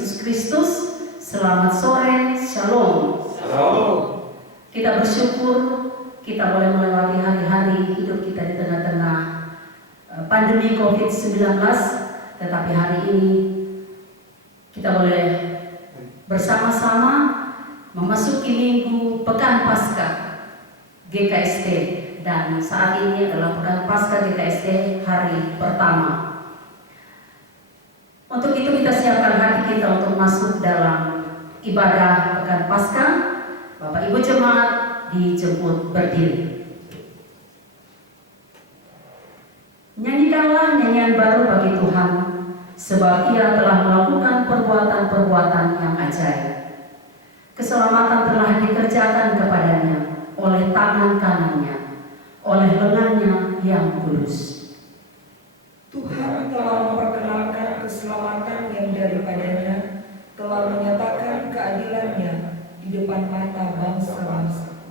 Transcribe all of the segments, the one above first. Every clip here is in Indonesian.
Yesus Kristus. Selamat sore, Shalom. Shalom. Kita bersyukur kita boleh melewati hari-hari hidup kita di tengah-tengah pandemi COVID-19. Tetapi hari ini kita boleh bersama-sama memasuki minggu Pekan Paskah GKST. Dan saat ini adalah Pekan Paskah GKST hari pertama. Untuk itu kita siapkan hati kita untuk masuk dalam ibadah Pekan Paskah. Bapak Ibu Jemaat dijemput berdiri. Nyanyikanlah nyanyian baru bagi Tuhan, sebab Ia telah melakukan perbuatan-perbuatan yang ajaib. Keselamatan telah dikerjakan kepadanya oleh tangan kanannya, oleh lengannya yang kudus. Tuhan telah memperkenalkan keselamatan yang daripadanya, telah menyatakan keadilannya di depan mata bangsa-bangsa.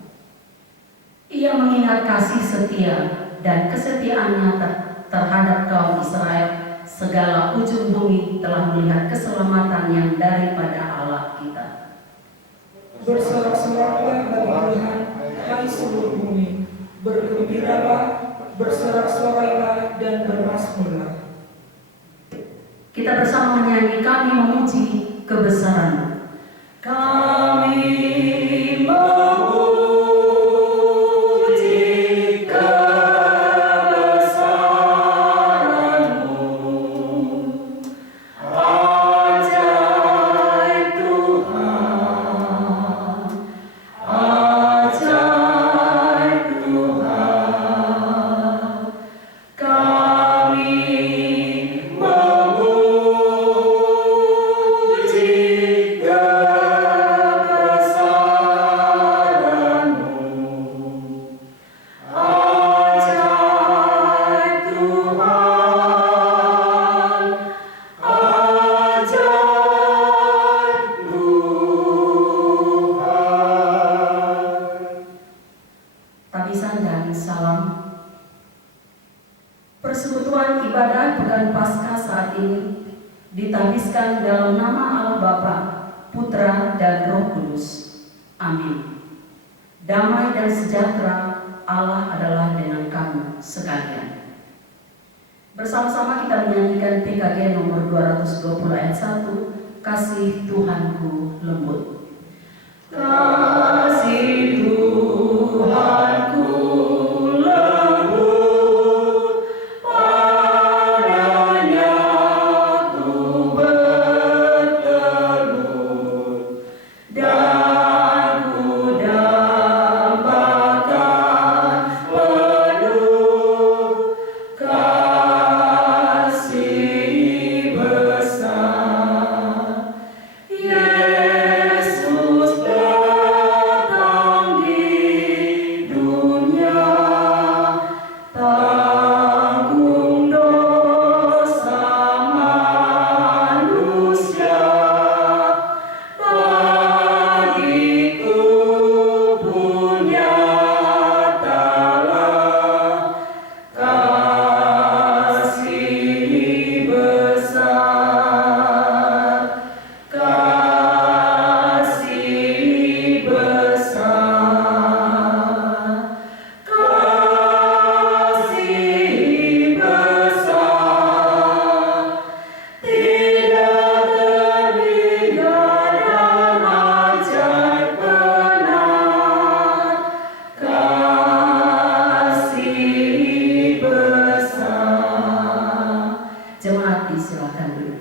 Ia mengingat kasih setia dan kesetiaannya terhadap kaum Israel. Segala ujung bumi telah melihat keselamatan yang daripada Allah kita. Bersorak-soraklah bagi Tuhan, hai seluruh bumi. Bergembiralah, bersorak-sorailah dan bermazmurlah. Kita bersama menyanyi, kami memuji kebesaran. Kami memuji kebesaran-Mu, ajaib Tuhan, ajaib Tuhan. Kami memuji kebesaran-Mu, ajaib Tuhan, ajaib Tuhan. Tabisan dan salam. Persekutuan ibadah Pekan Paskah saat ini ditabiskan dalam nama Allah Bapa, Putra, dan Roh Kudus. Amin. Damai dan sejahtera Allah adalah dengan kamu sekalian. Bersama-sama kita menyanyikan PKG nomor 220 ayat 1, Kasih Tuhanku Lembut. Kasih Tuhanku lembut, padanya ku bertelut, dan ku dambakan penuh kasih besar. Yesus datang di dunia, tanggung dosa manusia. Bagiku pun nyatalah kasih besar, kasih besar, kasih besar, tidak terhingga dan ajaib benar, kasih besar. Jemaat disilakan dulu.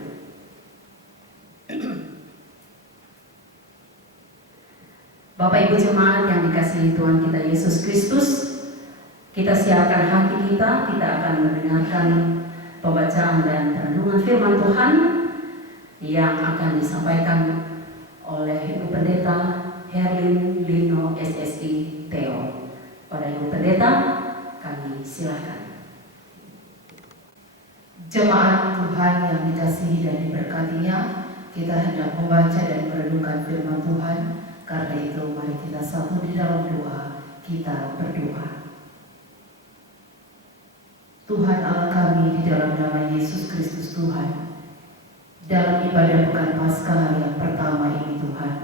Bapak Ibu Jemaat yang dikasihi Tuhan kita Yesus Kristus, kita siapkan hati kita akan mendengarkan pembacaan dan renungan firman Tuhan yang akan disampaikan oleh Ibu Pendeta Herlin Lino SSI Theo. Pada Ibu Pendeta, kami silakan. Jemaat Tuhan yang dikasihi dan diberkatinya, kita hendak membaca dan merenungkan firman Tuhan. Karena itu mari kita satu di dalam doa, kita berdoa. Tuhan Allah kami, di dalam nama Yesus Kristus Tuhan, Dalam ibadah Pekan Paskah hari yang pertama ini Tuhan,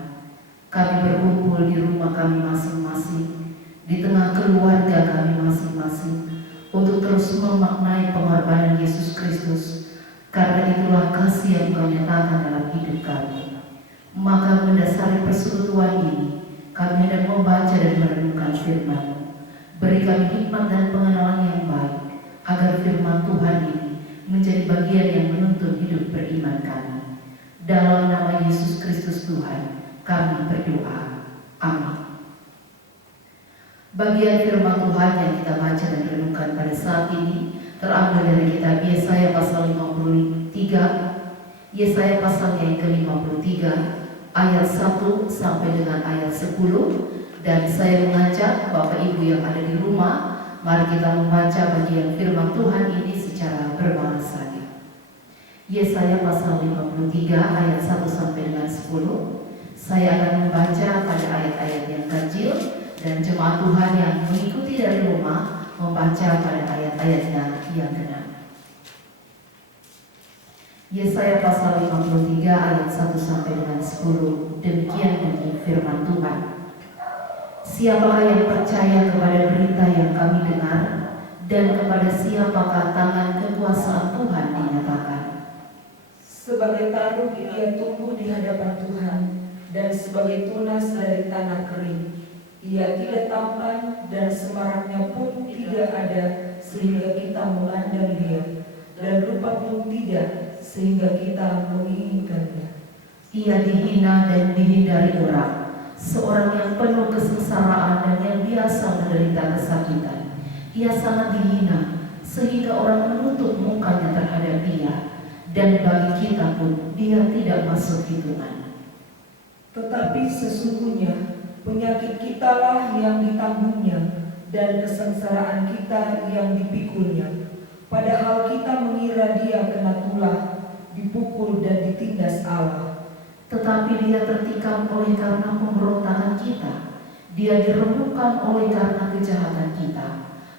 kami berkumpul di rumah kami masing-masing, di tengah keluarga kami masing-masing, untuk terus memaknai pengorbanan Yesus Kristus. Karena itulah kasih yang Kau nyatakan dalam hidup kami. Maka mendasari persekutuan ini, kami hendak membaca dan merenungkan firman-Mu. Beri kami hikmat dan pengenalan yang baik, agar firman Tuhan ini menjadi bagian yang menuntun hidup beriman kami. Dalam nama Yesus Kristus Tuhan, kami berdoa. Amin. Bagian firman Tuhan yang kita baca dan renungkan pada saat ini terambil dari kitab Yesaya pasal 53, Yesaya pasal yang ke-53, ayat 1 sampai dengan ayat 10. Dan saya mengajak Bapak Ibu yang ada di rumah, mari kita membaca bagian firman Tuhan ini secara berbahasa. Yesaya pasal 53 ayat 1 sampai dengan 10. Saya akan membaca pada ayat-ayat yang ganjil, dan jemaat Tuhan yang mengikuti dari rumah membaca pada ayat-ayatnya yang genap. Yesaya pasal 53 ayat 1 sampai dengan 10. Demikian bunyi firman Tuhan. Siapakah yang percaya kepada berita yang kami dengar, dan kepada siapakah tangan kekuasaan Tuhan dinyatakan? Sebagai taruh ia tumbuh di hadapan Tuhan, dan sebagai tunas dari tanah kering. Ia tidak tampan, dan semaraknya pun tidak ada, sehingga kita memandang dia, dan rupa pun tidak, sehingga kita menginginkannya. Ia dihina dan dihindari orang, seorang yang penuh kesengsaraan dan yang biasa menderita kesakitan. Ia sangat dihina, sehingga orang menutup mukanya terhadap dia, dan bagi kita pun dia tidak masuk hitungan. Tetapi sesungguhnya penyakit kitalah yang ditanggungnya, dan kesengsaraan kita yang dipikulnya. Padahal kita mengira dia kena tulah, dipukul dan ditindas Allah. Tetapi dia tertikam oleh karena pemberontakan kita, dia diremukkan oleh karena kejahatan kita.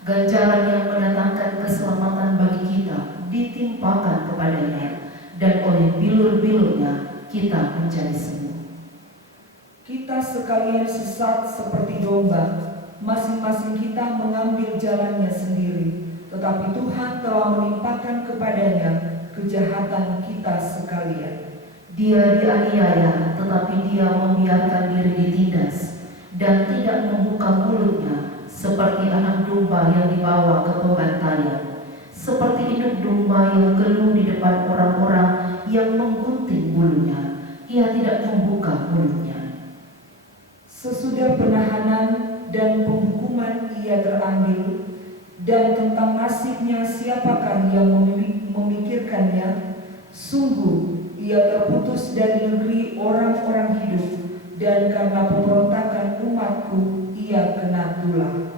Ganjaran yang mendatangkan keselamatan bagi kita ditimpakan kepadanya, dan oleh bilur-bilurnya kita menjadi sembuh. Kita sekalian sesat seperti domba, masing-masing kita mengambil jalannya sendiri. Tetapi Tuhan telah menimpakan kepadanya kejahatan kita sekalian. Dia dianiaya, tetapi dia membiarkan diri ditindas, dan tidak membuka mulutnya, seperti anak domba yang dibawa ke pembantaian, seperti induk domba yang geluh di depan orang-orang yang menggunting bulunya. Ia tidak membuka mulutnya. Sesudah penahanan dan penghukuman ia terambil, dan tentang nasibnya siapakah yang memikirkannya? Sungguh ia terputus dari negeri orang-orang hidup, dan karena pemberontakan umatku ia kena tulah.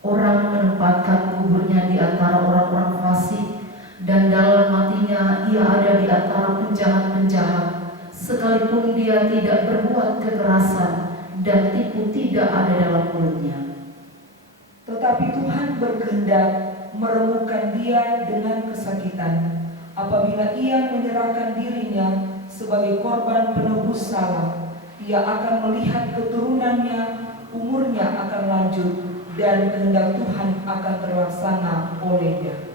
Orang menempatkan kuburnya di antara orang-orang fasik, dan dalam matinya ia ada di antara penjahat-penjahat, sekalipun dia tidak berbuat kekerasan, dan tipu tidak ada dalam mulutnya. Tetapi Tuhan berkehendak meremukkan dia dengan kesakitan. Apabila ia menyerahkan dirinya sebagai korban penebus salah, ia akan melihat keturunannya, umurnya akan lanjut, dan kehendak Tuhan akan terlaksana olehnya.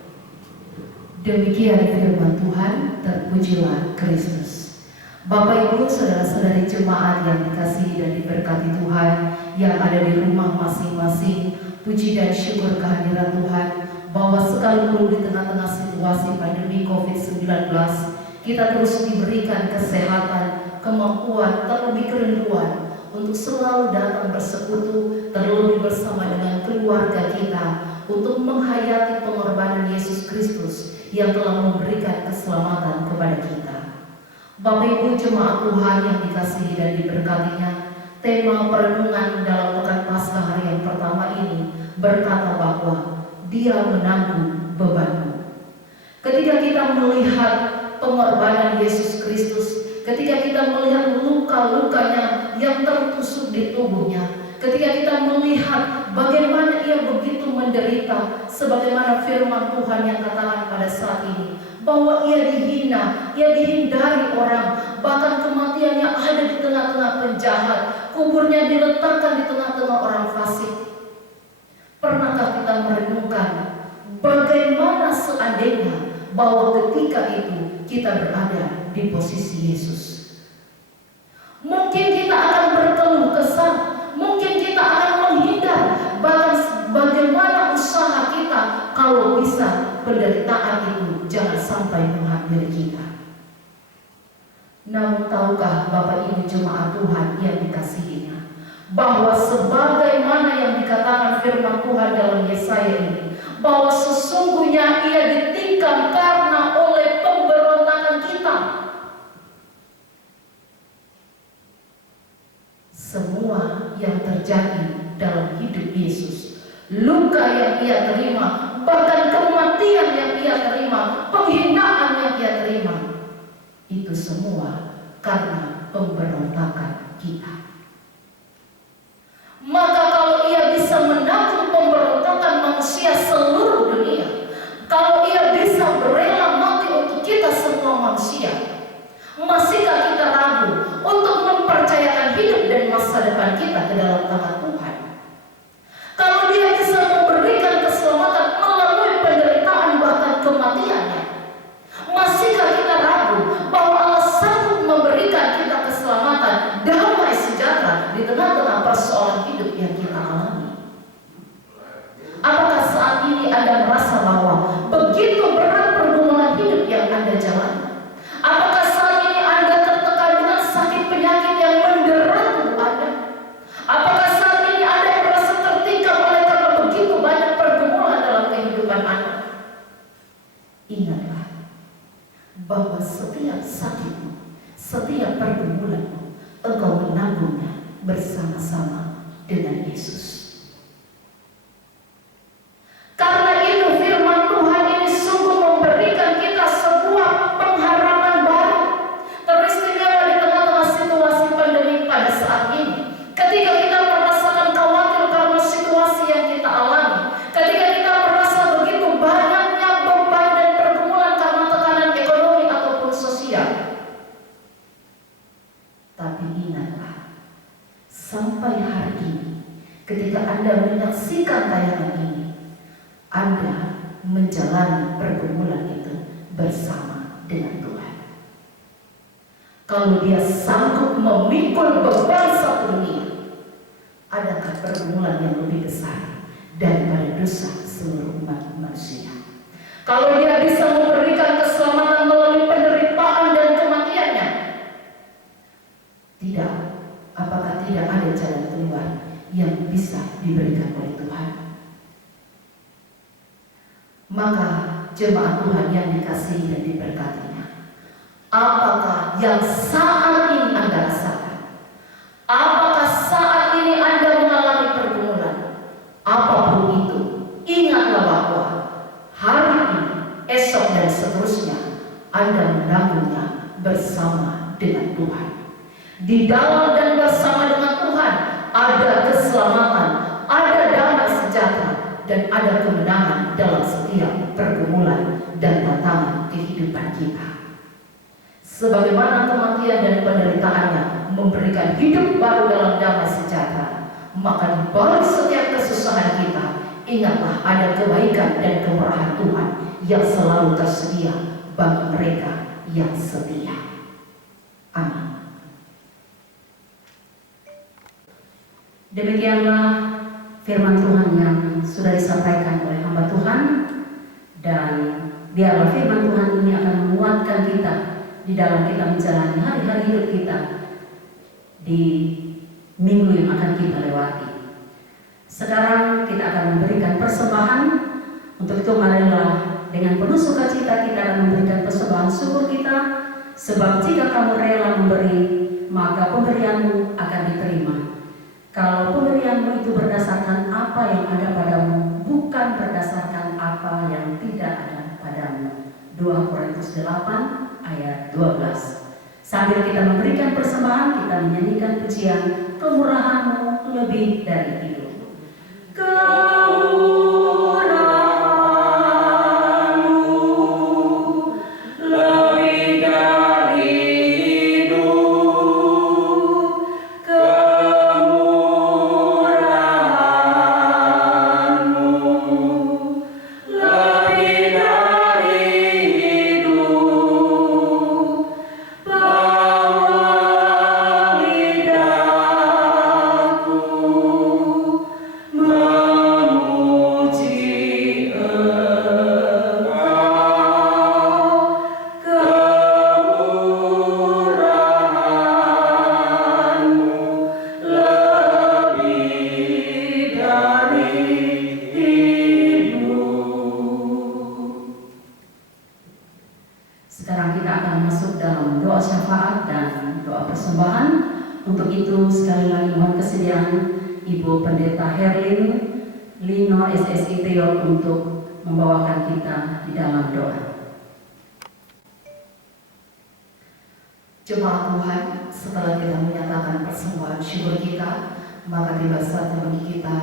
Demikian firman Tuhan, terpujilah Kristus. Bapak Ibu, saudara-saudari jemaat yang dikasihi dan diberkati Tuhan, yang ada di rumah masing-masing, puji dan syukur kehadiran Tuhan, bahwa sekalipun di tengah-tengah situasi pandemi COVID-19, kita terus diberikan kesehatan, kemampuan, terlebih kerinduan untuk selalu datang bersekutu, terlebih bersama dengan keluarga kita, untuk menghayati pengorbanan Yesus Kristus yang telah memberikan keselamatan kepada kita. Bapak Ibu jemaat Tuhan yang dikasihi dan diberkatinya, tema perenungan dalam Pekan Paskah hari yang pertama ini berkata bahwa Dia menanggung bebanmu. Ketika kita melihat pengorbanan Yesus Kristus, ketika kita melihat luka-lukanya yang tertusuk di tubuhnya, ketika kita melihat bagaimana ia begitu menderita, sebagaimana firman Tuhan yang katakan pada saat ini, bahwa ia dihina, ia dihindari orang, bahkan kematiannya ada di tengah-tengah penjahat, kuburnya diletakkan di tengah-tengah orang fasik. Pernahkah kita merenungkan bagaimana seandainya bahwa ketika itu kita berada di posisi Yesus? Mungkin kita akan berkeluh kesah, mungkin kita akan menghindar, bahkan bagaimana usaha kita kalau bisa penderitaan itu jangan sampai menghampiri kita. Namun tahukah Bapak Ibu jemaat Tuhan yang dikasihinya, bahwa sebagaimana yang dikatakan firman Tuhan dalam Yesaya ini, bahwa sesungguhnya ia ditikam karena oleh pemberontakan kita. Semua yang terjadi dalam hidup Yesus, luka yang ia terima, bahkan kematian yang ia terima, penghinaan yang ia terima, itu semua karena pemberontakan kita. Maka kalau ia bisa menanggung pemberontakan manusia seluruh dunia, kalau ia bisa berela mati untuk kita semua manusia, masihkah kita ragu untuk mempercayakan hidup dan masa depan kita ke dalam tangan Tuhan? Kalau dia bisa memberikan keselamatan melalui penderitaan bahkan kematiannya, masihkah kita ragu bahwa Allah sanggup memberikan kita keselamatan, damai sejahtera di tengah-tengah persoalan hidup yang kita alami? Apakah saat ini Anda merasa bahwa begitu berat pergumulan hidup yang Anda jalani? Apakah saat ini Anda tertekan dengan sakit penyakit yang mendera tubuh Anda? Apakah saat ini Anda merasa tertikam oleh karena begitu banyak pergumulan dalam kehidupan Anda? Ingatlah bahwa setiap sakitmu, setiap pergumulanmu, engkau menanggungnya bersama-sama dengan Yesus. Karena itu firman Tuhan ini sungguh memberikan kita sebuah pengharapan baru, teristimewa di tengah-tengah situasi pandemi pada saat ini. Ketika kita merasakan khawatir karena situasi yang kita alami, ketika kita merasa begitu banyaknya beban dan pergumulan karena tekanan ekonomi ataupun sosial. Tapi ingatlah, sampai hari ini, ketika Anda menyaksikan tayangan ini, Anda menjalani pergumulan itu bersama dengan Tuhan. Kalau Dia sanggup memikul beban satu dunia, adakah pergumulan yang lebih besar daripada dosa seluruh umat manusia? Kalau Dia bisa memberikan keselamatan melalui penderitaan dan kematiannya, tidak, apakah tidak ada jalan keluar yang bisa diberikan oleh Tuhan? Maka jemaat Tuhan yang dikasihi dan diberkatinya, apakah yang saat ini Anda rasakan? Apakah saat ini Anda mengalami pergumulan? Apapun itu, ingatlah bahwa hari ini, esok dan seterusnya Anda menanggungnya bersama dengan Tuhan. Di dalam dan bersama dengan Tuhan ada keselamatan, ada damai sejahtera, dan ada kemenangan dalam setiap pergumulan dan tantangan kehidupan kita. Sebagaimana kematian dan penderitaannya memberikan hidup baru dalam damai sejahtera, maka di balik setiap kesusahan kita, ingatlah ada kebaikan dan kemurahan Tuhan yang selalu tersedia bagi mereka yang setia. Amin. Demikianlah firman Tuhan yang sudah disampaikan oleh hamba Tuhan, dan biarlah firman Tuhan ini akan menguatkan kita di dalam kita menjalani hari-hari hidup kita di minggu yang akan kita lewati. Sekarang kita akan memberikan persembahan. Untuk itu marilah dengan penuh sukacita kita akan memberikan persembahan syukur kita, sebab jika kamu rela memberi, maka pemberianmu akan diterima. Kalau pemberianmu itu berdasarkan apa yang ada padamu, bukan berdasarkan apa yang tidak ada padamu. 2 Korintus 8 ayat 12. Sambil kita memberikan persembahan, kita menyanyikan pujian Kemurahan-Mu lebih dari hidup. Kemurahan-Mu persembahan. Untuk itu sekali lagi mohon kesediaan Ibu Pendeta Herlin Lino SSI Teol untuk membawakan kita di dalam doa. Jemaat Tuhan, setelah kita menyatakan persembahan syukur kita, maka tiba saatnya bagi kita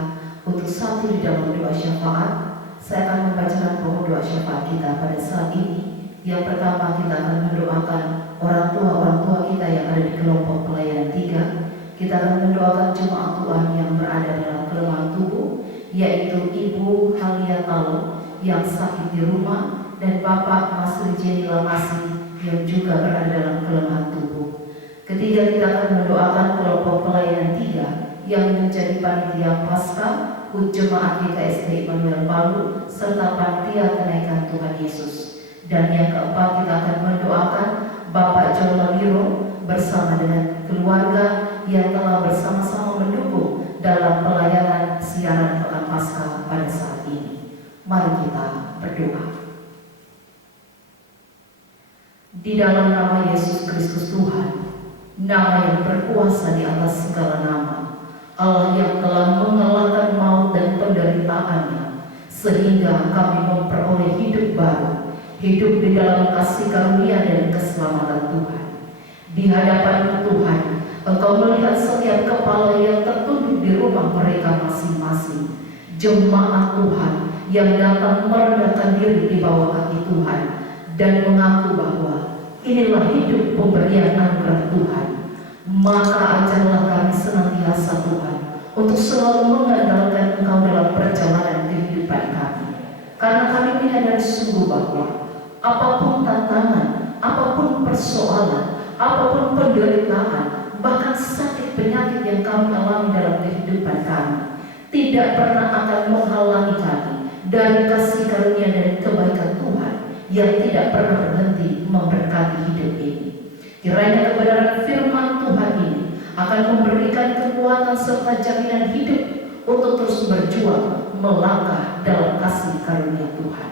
untuk satu di dalam doa syafaat. Saya akan membacakan pokok doa syafaat kita pada saat ini. Yang pertama, kita akan mendoakan orang tua kita yang ada di kelompok pelayanan 3. Kita akan mendoakan jemaat Tuhan yang berada dalam kelemahan tubuh, yaitu Ibu Halia Talo yang sakit di rumah dan Bapak Mas Rijeni Lamasi yang juga berada dalam kelemahan tubuh. Ketiga, kita akan mendoakan kelompok pelayanan 3 yang menjadi panitia Paskah, Jemaat GKSD Immanuel Palu, serta panitia kenaikan Tuhan Yesus. Dan yang keempat, kita akan mendoakan Bapak John Lamiro bersama dengan keluarga yang telah bersama-sama mendukung dalam pelayanan siaran Pekan Paskah pada saat ini. Mari kita berdoa. Di dalam nama Yesus Kristus Tuhan, nama yang berkuasa di atas segala nama, Allah yang telah mengalahkan maut dan penderitaannya, sehingga kami memperoleh hidup baru, hidup di dalam kasih karunia dan keselamatan Tuhan. Di hadapan Tuhan, Engkau melihat setiap kepala yang tertunduk di rumah mereka masing-masing, jemaat Tuhan yang datang merendahkan diri di bawah kaki Tuhan dan mengaku bahwa inilah hidup pemberian anugerah Tuhan. Maka ajarlah kami senantiasa Tuhan untuk selalu mengandalkan Engkau dalam perjalanan kehidupan kami. Karena kami menyadari sungguh bahwa apapun tantangan, apapun persoalan, apapun penderitaan, bahkan sakit penyakit yang kami alami dalam kehidupan kami, tidak pernah akan menghalangi kami dari kasih karunia dan kebaikan Tuhan yang tidak pernah berhenti memberkati hidup ini. Kiranya kebenaran firman Tuhan ini akan memberikan kekuatan serta jaminan hidup untuk terus berjuang melangkah dalam kasih karunia Tuhan.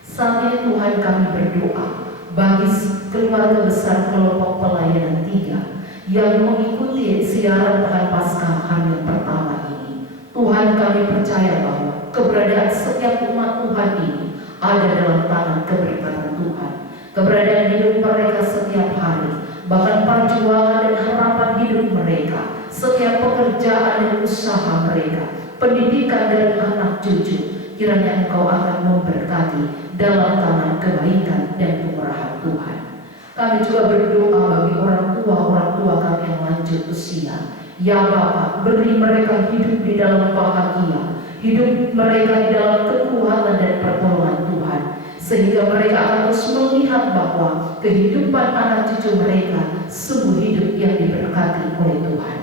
Saat ini Tuhan, kami berdoa bagi keluarga besar kelompok pelayanan 3 yang mengikuti siaran Pekan Paskah hari yang pertama ini. Tuhan, kami percaya bahwa keberadaan setiap umat Tuhan ini ada dalam tangan keberkatan Tuhan. Keberadaan hidup mereka setiap hari, bahkan perjuangan dan harapan hidup mereka, setiap pekerjaan dan usaha mereka, pendidikan dan anak cucu, kiranya Engkau akan memberkati dalam tangan kebaikan dan kemurahan Tuhan. Kami juga berdoa bagi orang tua kami yang lanjut usia. Ya Bapa, beri mereka hidup di dalam bahagia, hidup mereka di dalam kekuatan dan pertolongan Tuhan, sehingga mereka akan terus melihat bahwa kehidupan anak cucu mereka sungguh hidup yang diberkati oleh Tuhan.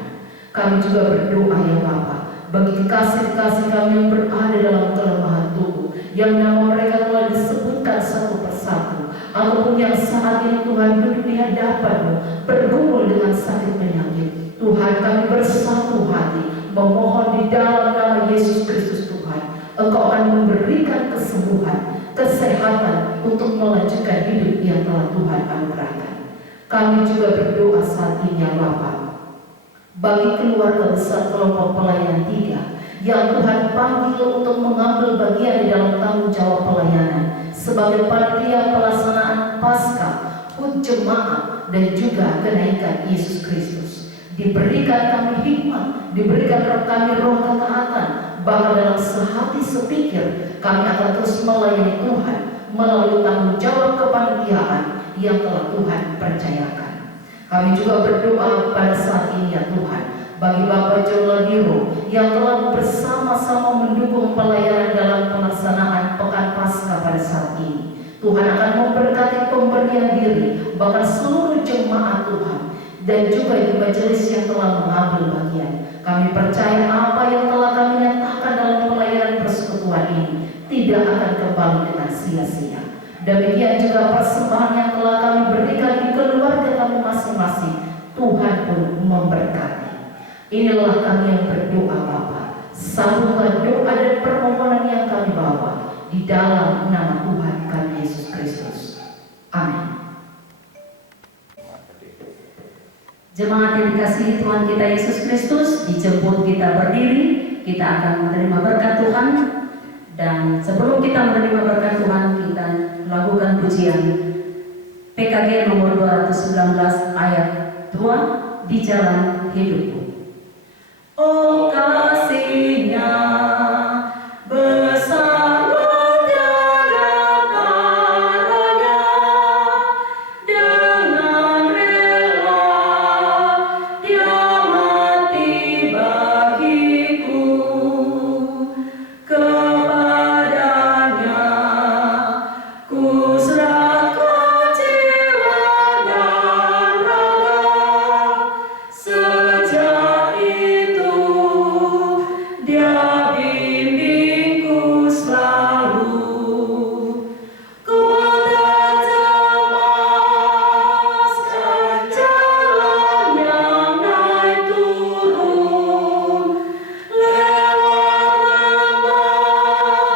Kami juga berdoa ya Bapa, bagi kekasih-kekasih kami yang berada dalam kelemahan tubuh, yang nama mereka telah disebutkan satu persatu, ataupun yang saat ini Tuhan duduk di hadapan-Mu bergumul dengan sakit penyakit. Tuhan, kami bersatu hati memohon di dalam nama Yesus Kristus Tuhan, Engkau akan memberikan kesembuhan, kesehatan untuk melanjutkan hidup yang telah Tuhan anugerahkan. Kami juga berdoa saat ini ya Bapa, bagi keluarga besar kelompok pelayanan 3 yang Tuhan panggil untuk mengambil bagian di dalam tanggung jawab pelayanan sebagai panitia pelaksanaan Paskah, HUT jemaat dan juga kenaikan Yesus Kristus. Diberikan kami hikmat, diberikan kami roh ketaatan, bahkan dalam sehati sepikir kami akan terus melayani Tuhan melalui tanggung jawab kepanitiaan yang telah Tuhan percayakan. Kami juga berdoa pada saat ini ya Tuhan, bagi Bapak John Lamiro yang telah bersama-sama mendukung pelayanan dalam pelaksanaan Pekan Paskah pada saat ini. Tuhan akan memberkati pemberian diri, bahkan seluruh jemaat Tuhan, dan juga di majelis yang telah mengambil bagian. Kami percaya apa yang telah kami nyatakan dalam pelayanan persekutuan ini tidak akan kembali dengan sia-sia. Demikian juga persembahan yang telah kami berikan di keluarga kami masing-masing, Tuhan pun memberkati. Inilah kami yang berdoa Bapa, sambungkan doa dan permohonan yang kami bawa di dalam nama Tuhan kami Yesus Kristus. Amin. Jemaat yang dikasihi Tuhan kita Yesus Kristus, dijemput kita berdiri, kita akan menerima berkat Tuhan. Dan sebelum kita menerima berkat Tuhan, kita lakukan pujian PKG nomor 219 ayat 2, di jalan hidupku. Oh kasihnya besar tiada taranya, dengan rela Dia mati bagiku. Kepadanya ku serahkan jiwa dan raga. Sejak itu Dia bimbingku selalu. Ku tercemaskan jalan yang naik turun, lewat lembah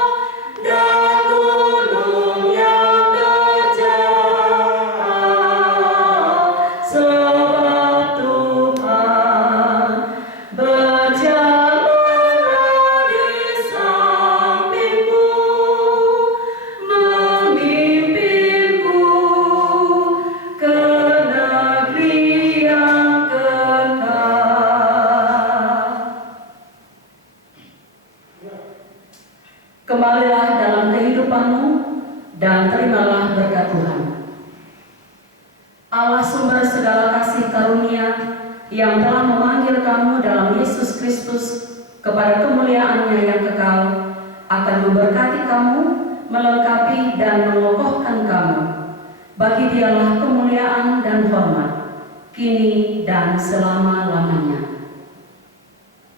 dan gunung yang terjal. Sebab Tuhan berjalan di sampingku, memimpinku ke negeri yang kekal. Kembalilah dalam kehidupanmu dan terimalah berkat Tuhan. Allah sumber segala kasih karunia yang telah memanggil kamu dalam Yesus Kristus kepada kemuliaan-Nya yang kekal, akan memberkati kamu, melengkapi dan mengokohkan kamu. Bagi Dialah kemuliaan dan hormat, kini dan selama-lamanya.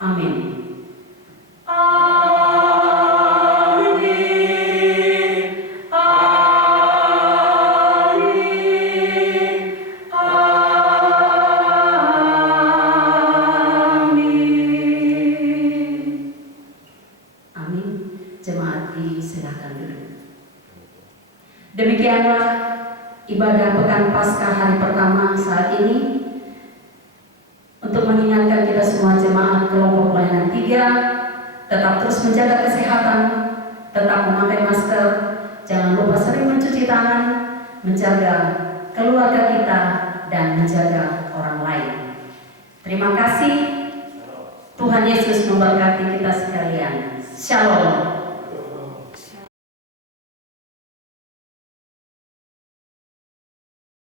Amin. Amin. Amin. Amin. Amin. Jemaat diserahkan dulu. Demikianlah ibadah Pekan Paskah hari pertama saat ini. Untuk mengingatkan kita semua jemaat kelompok pelayanan 3, tetap terus menjaga kesehatan, tetap memakai masker, jangan lupa sering mencuci tangan, menjaga keluarga kita, dan menjaga orang lain. Terima kasih. Tuhan Yesus memberkati kita sekalian. Shalom.